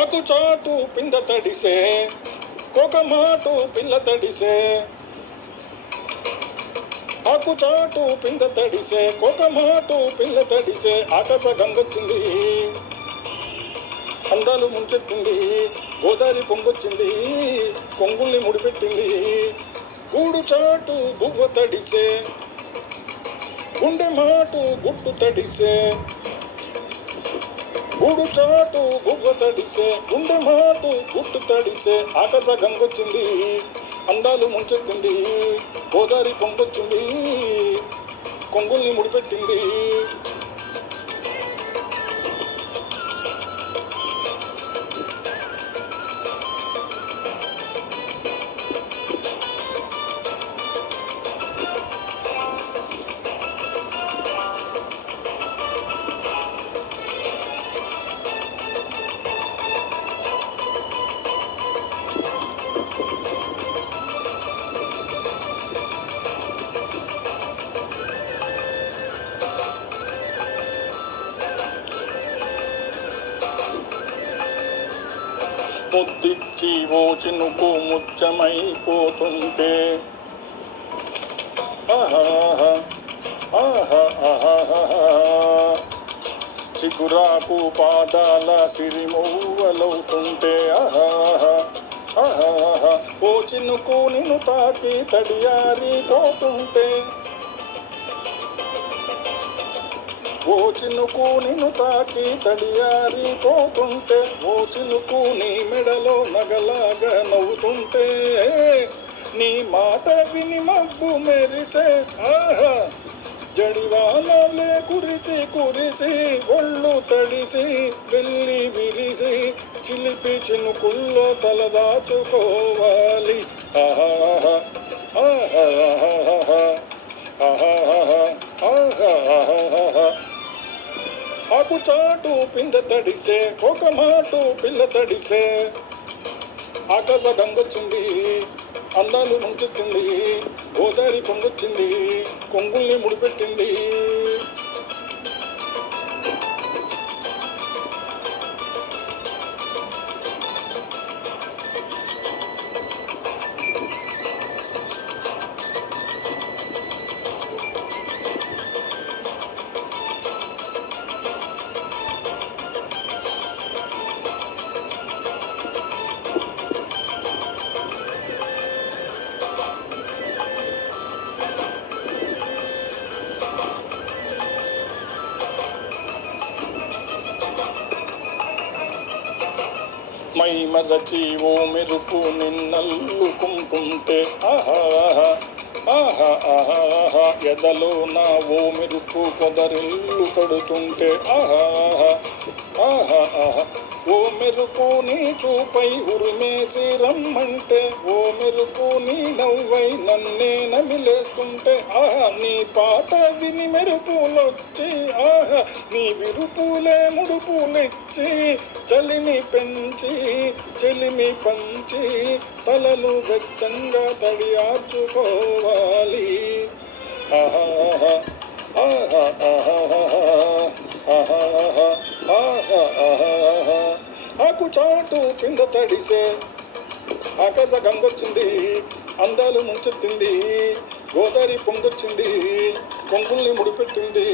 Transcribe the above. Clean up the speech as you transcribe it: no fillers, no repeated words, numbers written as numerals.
ఆకు చాటు పింద తడిసే కోకమాటు పిల్ల తడిసే ఆకు చాటు పింద తడిసే కోకమాటు పిల్ల తడిసే ఆకాశ గంగొచ్చింది అందాలు ముంచెత్తింది గోదావరి పొంగొచ్చింది కొంగుల్ని ముడిపెట్టింది గూడు చాటు గువ్వ తడిసే గుండె మాటు గుట్టు తడిసే గూడు చాటు గువ్వ తడిసే గుండె మాటు గుట్టు తడిసే ఆకాశ గంగొచ్చింది అందాలు ముంచెత్తింది గోదావరి పొంగొచ్చింది కొంగుల్ని ముడిపెట్టింది ముద్దిచ్చి ఓ చినుకు ముచ్చమైపోతుంటే ఆహా ఆహా ఆహా చిగురాకు పాదాల సిరిమౌవలవుతుంటే ఆహా ఆహా ఓ చినుకు నిన్ను తాకి తడియారిపోతుంటే ఓ చినుకు నిన్ను తాకి తడియారిపోతుంటే ఓ చినుకు నీ మెడలో నగలాగా నవ్వుతుంటే నీ మాట విని మబ్బు మెరిసే ఆహా జడివానలే కురిసి కురిసి ఒళ్ళు తడిసి వెళ్ళి విరిసి చిలిపి చినుకుల్లో తలదాచుకోవాలి ఆహా ఆహా ఆహా ఆహా ఆకు చాటు పింద తడిసే ఒక మాటు పిల్ల తడిసే ఆకాశ గంగొచ్చింది అందాలు ముంచెత్తింది గోదావరి పొంగొచ్చింది కొంగుల్ని ముడిపెట్టింది మై మరచి ఓ మెరుపు నిన్నల్లుకుంటుంటే ఆహా ఆహా ఆహా ఎదలో నా ఓ మెరుపు పొదరిల్లు కడుతుంటే ఆహా ఆహా ఆహా ఓ మెరుపు నీ చూపై ఉరిమేసి రమ్మంటే ఓ మెరుపు నీ నవ్వై నన్నే నమిలేస్తుంటే ఆహా నీ పాట విని మెరుపులొచ్చి ఆహా నీ విరుపులే ముడుపులెచ్చి చలిని పెంచి చెలిమి పంచి తలలు వెచ్చంగా తడియార్చుకోవాలి ఆహా ఆహా ఆహా ఆహా ఆకు చాటు పింద తడిసే ఆకాశ గంగొచ్చింది అందాలు ముంచెత్తింది గోదావరి పొంగొచ్చింది కొంగుల్ని ముడిపెట్టింది